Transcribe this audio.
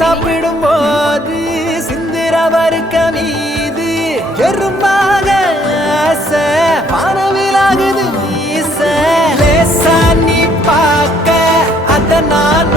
சாப்பிடும் போது சிந்திரவருக்க மீது எறும்பாக ஆசை வானவிலாகுது வீச லேசா நீ பார்க்க அத நான்